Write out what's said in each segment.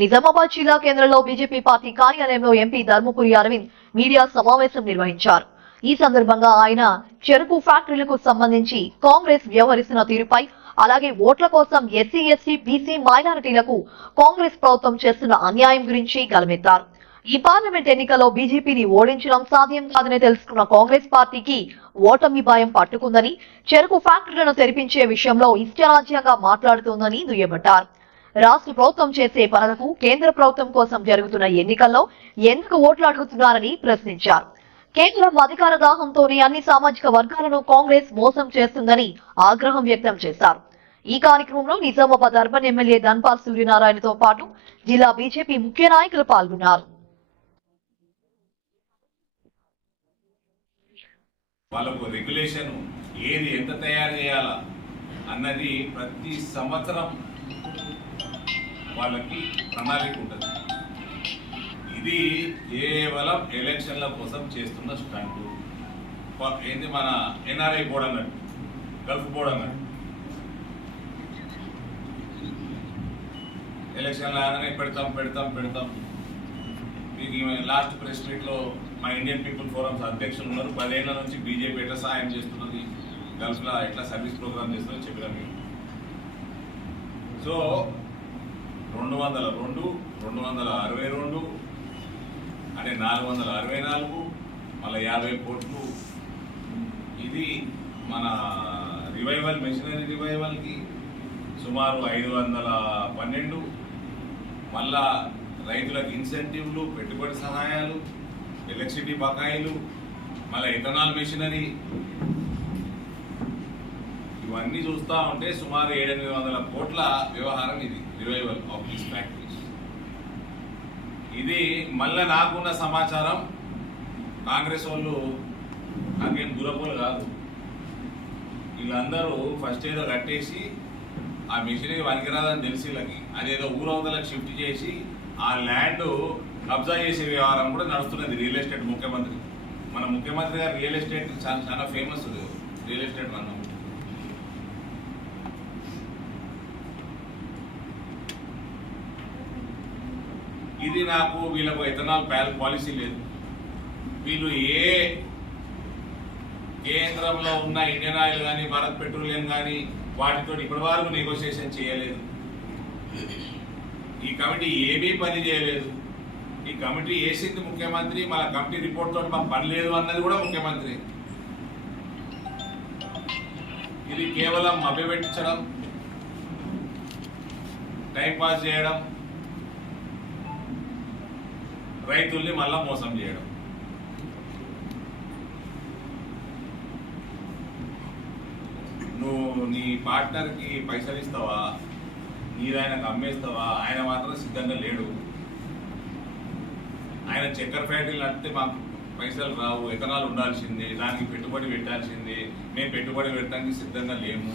నిజామాబాద్ జిల్లా కేంద్రంలో BJP party కార్యాలయంలో ఎంపీ ధర్మపురి అరవింద్ మీడియా సమావేశం నిర్వహించారు. ఈ సందర్భంగా ఆయన చెరుకు ఫ్యాక్టరీలకు సంబంధించి కాంగ్రెస్ వ్యవహరిస్తున్న తీరుపై, అలాగే ఓట్ల కోసం ఎస్సీ, ఎస్టీ, బీసీ, మైనారిటీలకు కాంగ్రెస్ ప్రభుత్వం చేస్తున్న అన్యాయం గురించి గలమెత్తారు. ఈ పార్లమెంట్ ఎన్నికల్లో బీజేపీని ఓడించడం సాధ్యం కాదని తెలుసుకున్న కాంగ్రెస్ పార్టీకి ఓటమి భయం పట్టుకుందని, చెరుకు ఫ్యాక్టరీలను తెరిపించే విషయంలో ఇష్టారాజ్యంగా మాట్లాడుతోందని దుయ్యబట్టారు. రాష్ట్ర ప్రభుత్వం చేసే పనులకు కేంద్ర ప్రభుత్వం కోసం జరుగుతున్న ఎన్నికల్లో ఎందుకు ఓట్లు అడుగుతున్నారని ప్రశ్నించారు. కేంద్రం అధికార దాహంతోనే అన్ని సామాజిక వర్గాలను కాంగ్రెస్ మోసం చేస్తుందని ఆగ్రహం వ్యక్తం చేశారు. ఈ కార్యక్రమంలో నిజామాబాద్ అర్బన్ ఎమ్మెల్యే ధన్పాల్ సూర్యనారాయణతో పాటు జిల్లా బీజేపీ ముఖ్య నాయకులు పాల్గొన్నారు. వాళ్ళకు రెగ్యులేషన్ ఏది ఎంత తయారు చేయాలా అన్నది ప్రతి సంవత్సరం వాళ్ళకి ప్రణాళిక ఉంటుంది. ఇది కేవలం ఎలక్షన్ల కోసం చేస్తున్న స్టంట్. ఏంటి మన ఎన్ఆర్ఐ బోర్డు అన్నట్టు, గల్ఫ్ బోర్డు అన్నట్టు. ఎలక్షన్లు అనగానే పెడతాం. మీకు లాస్ట్ ప్రెస్ మీట్లో మా ఇండియన్ పీపుల్ ఫోరమ్స్ అధ్యక్షులు ఉన్నారు. 10 ఏళ్ల నుంచి బీజేపీ ఎట్లా సహాయం చేస్తున్నది, గల్ఫ్లో ఎట్లా సర్వీస్ ప్రోగ్రామ్ చేస్తుందని చెప్పినా మీరు. సో 202, 262 అంటే 464, మళ్ళీ 50 కోట్లు. ఇది మన రివైవల్, మెషినరీ రివైవల్కి సుమారు 512. మళ్ళా రైతులకు ఇన్సెంటివ్లు, పెట్టుబడి సహాయాలు, ఎలక్ట్రిసిటీ బకాయిలు, మళ్ళీ ఎథనాల్ మెషినరీ, ఇవన్నీ చూస్తూ ఉంటే సుమారు 700-800 కోట్ల వ్యవహారం ఇది, రివైవల్ ఆఫ్ దీస్ ఫ్యాక్టరీస్. ఇది మళ్ళీ నాకున్న సమాచారం, కాంగ్రెస్ వాళ్ళు నాకేం గురపోలు కాదు, వీళ్ళందరూ ఫస్ట్ ఏదో కట్టేసి ఆ మిషనరీ పనికిరాదని తెలిసి వీళ్ళకి అదేదో ఊరవతలకు షిఫ్ట్ చేసి ఆ ల్యాండ్ కబ్జా చేసే వ్యవహారం కూడా నడుస్తున్నది. రియల్ ఎస్టేట్ ముఖ్యమంత్రి, మన ముఖ్యమంత్రి గారు రియల్ ఎస్టేట్ చాలా ఫేమస్ రియల్ ఎస్టేట్ రంగం. ఇది నాకు వీళ్ళకు ఎథనాల్ పాలసీ లేదు. వీళ్ళు ఏ కేంద్రంలో ఉన్న ఇండియన్ ఆయిల్ కానీ, భారత్ పెట్రోలియం కానీ వాటితో ఇప్పటి వరకు నెగోషియేషన్ చేయలేదు. ఈ కమిటీ ఏమీ పని చేయలేదు. ఈ కమిటీ వేసింది ముఖ్యమంత్రి, మన కమిటీ రిపోర్ట్ తోటి మాకు పని లేదు అన్నది కూడా ముఖ్యమంత్రి. ఇది కేవలం మభ్యపెట్టించడం, టైంపాస్ చేయడం, రైతుల్ని మళ్ళా మోసం చేయడం. నువ్వు నీ పార్ట్నర్కి పైసలు ఇస్తావా, నీరాయనకు అమ్మేస్తావా? ఆయన మాత్రం సిద్ధంగా లేడు. ఆయన చక్కెర ఫ్యాక్టరీలు నడితే మాకు పైసలు రావు, ఎథనాల్ ఉండాల్సిందే, దానికి పెట్టుబడి పెట్టాల్సిందే, మేము పెట్టుబడి పెట్టడానికి సిద్ధంగా లేము.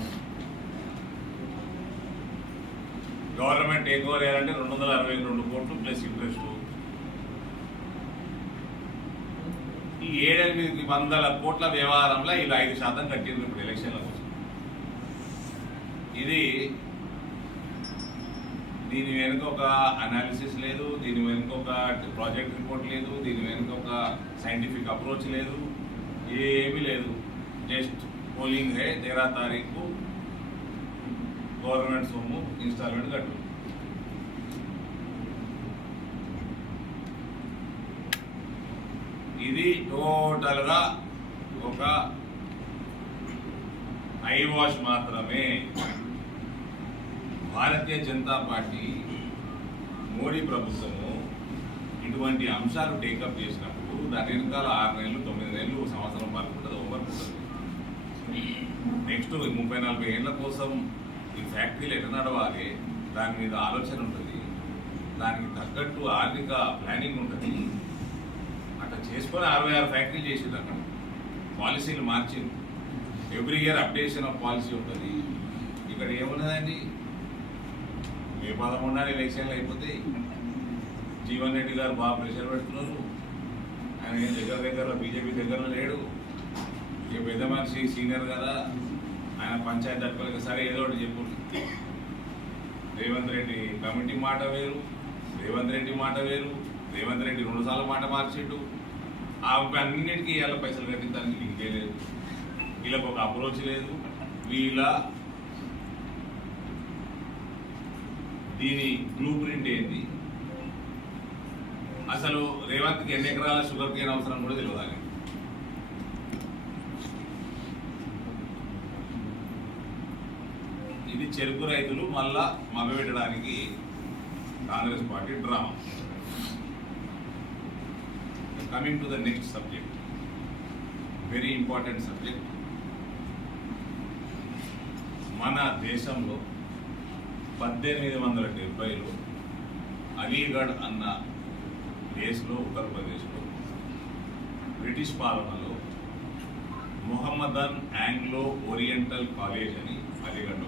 గవర్నమెంట్ టేక్ ఓవర్ చేయాలంటే 262 కోట్లు ప్లస్ ఇంట్రెస్ట్. ఈ 700 కోట్ల వ్యవహారంలో ఇలా 5% కట్టింది ఇప్పుడు ఎలక్షన్ల కోసం. దీని వెనుక ఒక అనాలిసిస్ లేదు, దీని వెనుక ఒక ప్రాజెక్ట్ రిపోర్ట్ లేదు, దీని వెనుక ఒక సైంటిఫిక్ అప్రోచ్ లేదు, ఏమీ లేదు. జస్ట్ పోలింగ్ హే 13 తారీఖు గవర్నమెంట్ సొమ్ము ఇన్స్టాల్మెంట్ కట్టు. ఇది టోటల్గా ఒక ఐ వాష్ మాత్రమే. భారతీయ జనతా పార్టీ, మోడీ ప్రభుత్వము ఇటువంటి అంశాలు టేకప్ చేసినప్పుడు దాని వెనకాల 6 నెలలు, 9 నెలలు, సంవత్సరం వరకు ఉంటుంది, ఓవర్ ఉంటుంది. నెక్స్ట్ 30-40 ఏళ్ల కోసం ఈ ఫ్యాక్టరీలు ఎట్లా నడవాలి, దాని మీద ఆలోచన ఉంటుంది, దానికి తగ్గట్టు ఆర్థిక ప్లానింగ్ ఉంటుంది. అట్లా చేసుకొని 66 ఫ్యాక్టరీలు చేసింది. అక్కడ పాలసీలు మార్చింది. Every year updation of policy ఉంటుంది. ఇక్కడ ఏమున్నదండి, ఏ 11 ఎలక్షన్లు అయిపోతాయి. జీవన్ రెడ్డి గారు బాగా ప్రెషర్ పెడుతున్నారు. ఆయన ఏం దగ్గర బీజేపీ దగ్గరలో లేడు. ఇక పెద్ద మనిషి సీనియర్ కదా, ఆయన పంచాయతీ తట్టుకోలేక సరే ఏదో ఒకటి చెప్పు. రేవంత్ రెడ్డి కమిటీ మాట వేరు, రేవంత్ రెడ్డి మాట వేరు. రేవంత్ రెడ్డి 2 సార్లు మాట మార్చిండు. అవన్నిటికీ వీళ్ళ పైసలు కట్టించడానికి లింకే లేదు, వీళ్ళకి ఒక అప్రోచ్ లేదు. దీని బ్లూ ప్రింట్ ఏంటి, అసలు రేవంత్కి ఎన్ని ఎకరాల షుగర్ కేన్ అవసరం కూడా తెలియదు. ఇది చెరుకు రైతులు మళ్ళా మభ్యపెట్టడానికి Congress party drama. Coming to the next subject, very important subject. మన దేశంలో 1870లో అలీగఢ్ అన్న ప్లేస్లో, ఉత్తరప్రదేశ్లో బ్రిటిష్ పాలనలో మొహమ్మదన్ ఆంగ్లో ఓరియంటల్ కాలేజ్ అని అలీగఢ్లో